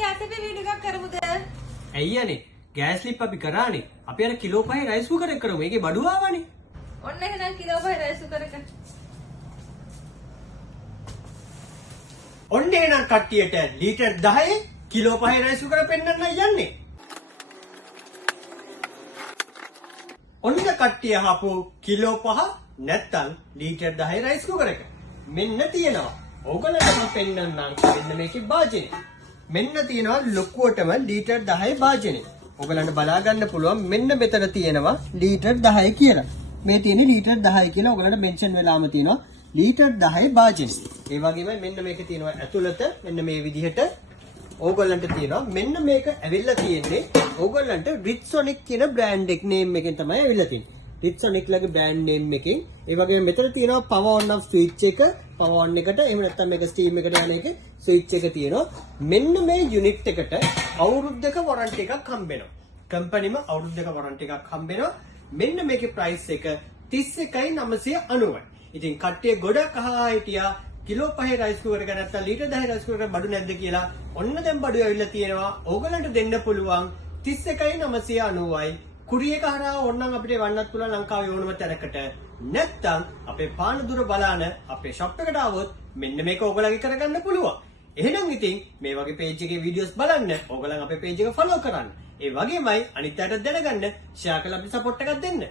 Gas එක video එකක් කරමුද? ඇයි යන්නේ? ගෑස් ලිප් අපි කරානේ. අපි අර කිලෝ 5 රයිස් කුකර් එක කරමු. ඒකේ බඩුව ආවනේ. ඔන්න එහෙනම් කිලෝ 5 රයිස් කුකර් එක. ඔන්න එහෙනම් කට්ටියට ලීටර් 10 කිලෝ 5 රයිස් කුකර් පෙන්නන්න යන්නේ. ඔන්න කට්ටිය අහපු කිලෝ 5 නැත්තම් ලීටර් 10 රයිස් කුකර් එක. මෙන්න තියෙනවා. ඕගොල්ලන්ට මම පෙන්නන්නම් මෙන්න මේකේ භාජනේ. මෙන්න තියෙනවා ලොකුවටම ලීටර් 10 භාජනේ. ඔයගලන්ට බලා ගන්න පුළුවන් මෙන්න මෙතන තියෙනවා ලීටර් 10 කියලා. මේ තියෙන්නේ ලීටර් 10 කියලා ඔයගලන්ට මෙන්ෂන් වෙලාම තියෙනවා ලීටර් 10 භාජනේ. ඒ වගේම මෙන්න මේකේ තියෙනවා ඇතුළත මෙන්න මේ විදිහට ඕගලන්ට තියෙනවා මෙන්න මේක ඇවිල්ලා තියෙන්නේ ඕගලන්ට රිට්සොනික් කියන බ්‍රෑන්ඩ් එක නේම් එකෙන් තමයි ඇවිල්ලා තියෙන්නේ. රිට්සොනික් ලගේ බ්‍රෑන්ඩ් නේම් එකෙන්. ඒ වගේම මෙතන තියෙනවා පවර් ඔන් ඔෆ් ස්විච් එක. පවර් ඔන් එකට එහෙම නැත්නම් මේක ස්ටීම් එකට යන එකේ ස්විච් එක තියෙනවා. මෙන්න මේ යුනිට් එකට අවුරුද්දක වොරන්ටි එකක් හම්බෙනවා. කම්පැනිම අවුරුද්දක වොරන්ටි එකක් හම්බෙනවා. මෙන්න මේකේ ප්‍රයිස් එක 31990යි. ඉතින් කට්ටිය ගොඩක් අහලා හිටියා කිලෝ 5 රයිස් කුකර් එක නැත්නම් ලීටර් 10 රයිස් කුකර් එක බඩු නැද්ද කියලා. ඔන්න දැන් බඩු ඇවිල්ලා තියෙනවා. ඕගලන්ට දෙන්න පුළුවන් 31990යි. කුරිය එක හරහා ඕනනම් අපිට වන්නත් පුළුවන් ලංකාවේ ඕනම තැනකට. නැත්නම් අපේ පානදුර බලාන අපේ shop එකට ආවොත් මෙන්න මේක ඕගලගේ කරගන්න පුළුවන්. එහෙනම් ඉතින් මේ වගේ page එකේ videos බලන්න ඕගලන් අපේ page එක follow කරන්න. ඒ වගේමයි අනිත් අයට දැනගන්න share කරලා අපිට support එකක් දෙන්න.